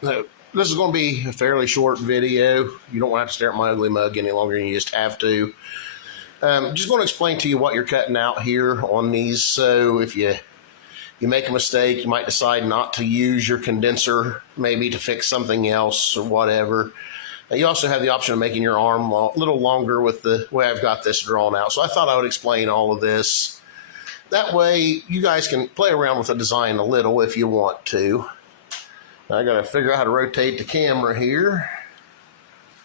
This is going to be a fairly short video. You don't want to have to stare at my ugly mug any longer than you just have to. Just going to explain to you what you're cutting out here on these. So if you make a mistake, you might decide not to use your condenser, maybe to fix something else or whatever. You also have the option of making your arm a little longer with the way I've got this drawn out. So I thought I would explain all of this. That way you guys can play around with the design a little if you want to. I got to figure out how to rotate the camera here.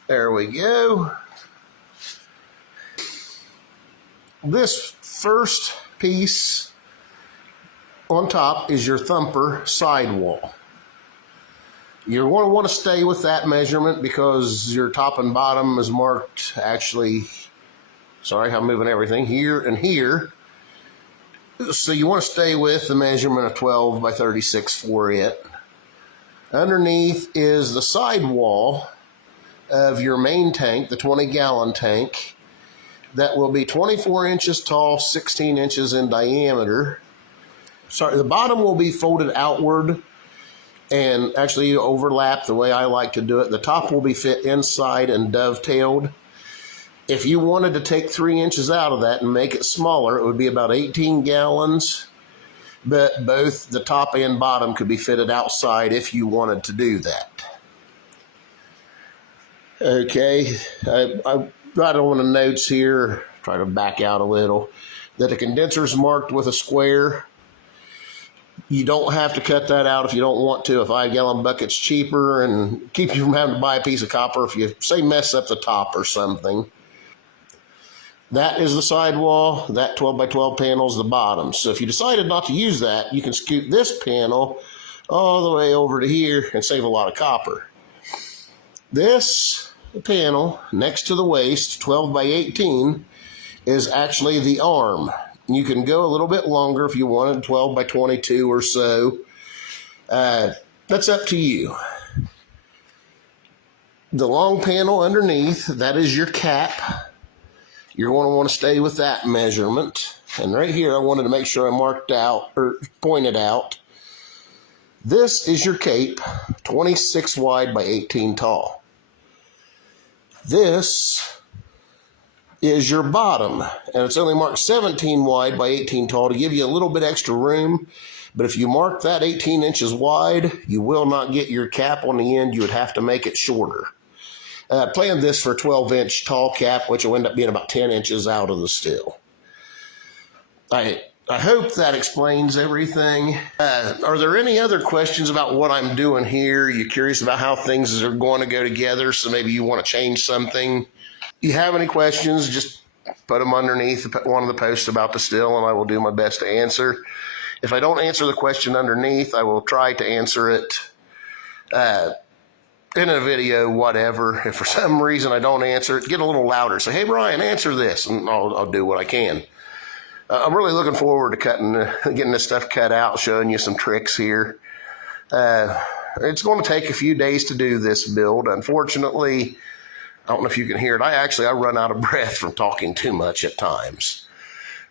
There we go. This first piece on top is your thumper sidewall. You're going to want to stay with that measurement because your top and bottom is marked actually, sorry, I'm moving everything, here and here. So you want to stay with the measurement of 12 by 36 for it. Underneath is the sidewall of your main tank, the 20-gallon tank, that will be 24 inches tall, 16 inches in diameter. Sorry, the bottom will be folded outward and actually overlap the way I like to do it. The top will be fit inside and dovetailed. If you wanted to take 3 inches out of that and make it smaller, it would be about 18 gallons. But both the top and bottom could be fitted outside if you wanted to do that. Okay, I got on the notes here, try to back out a little, that the condenser is marked with a square. You don't have to cut that out if you don't want to. A 5-gallon bucket's cheaper and keep you from having to buy a piece of copper if you, say, mess up the top or something. That is the sidewall. That 12 by 12 panel is the bottom. So if you decided not to use that, you can scoot this panel all the way over to here and save a lot of copper. This panel next to the waist, 12 by 18, is actually the arm. You can go a little bit longer if you wanted, 12 by 22 or so. That's up to you. The long panel underneath, that is your cap. You're going to want to stay with that measurement. And right here, I wanted to make sure I marked out or pointed out. This is your cape, 26 wide by 18 tall. This is your bottom, and it's only marked 17 wide by 18 tall to give you a little bit extra room. But if you mark that 18 inches wide, you will not get your cap on the end. You would have to make it shorter. I planned this for a 12-inch tall cap, which will end up being about 10 inches out of the steel. I hope that explains everything. Are there any other questions about what I'm doing here? You curious about how things are going to go together, so maybe you want to change something? You have any questions, just put them underneath one of the posts about the still, and I will do my best to answer. If I don't answer the question underneath, I will try to answer it in a video, whatever. If for some reason I don't answer it, get a little louder. Say, hey, Brian, answer this, and I'll do what I can. I'm really looking forward to getting this stuff cut out, showing you some tricks here. It's going to take a few days to do this build. Unfortunately, I don't know if you can hear it. I run out of breath from talking too much at times.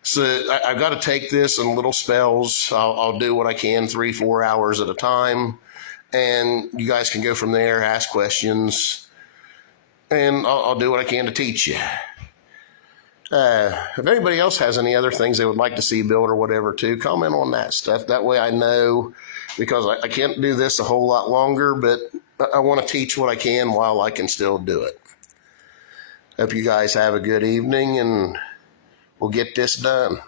So I've got to take this in little spells. I'll do what I can 3-4 hours at a time. And you guys can go from there, ask questions. And I'll do what I can to teach you. If anybody else has any other things they would like to see built or whatever too, comment on that stuff. That way I know, because I can't do this a whole lot longer, but I want to teach what I can while I can still do it. Hope you guys have a good evening, and we'll get this done.